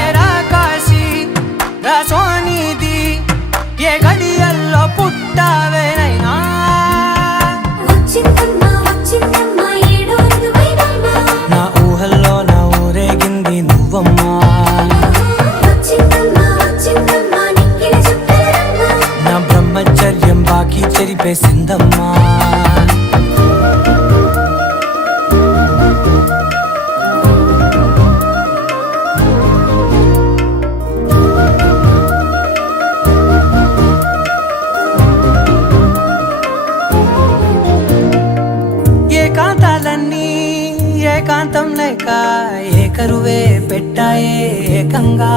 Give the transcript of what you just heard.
ఏరా కాశీ రా సోనిది ఏ గడియల్లో పుట్టావేనైనా నా ఊహల్లో నా ఊరేగింది నువ్వమ్మా నా బ్రహ్మచర్యం బాకీ చెరిపేసిందమ్మా ఏకాంతాలన్నీ ఏకాంతం లేక ఏకరువే పెట్టాయే ఏకంగా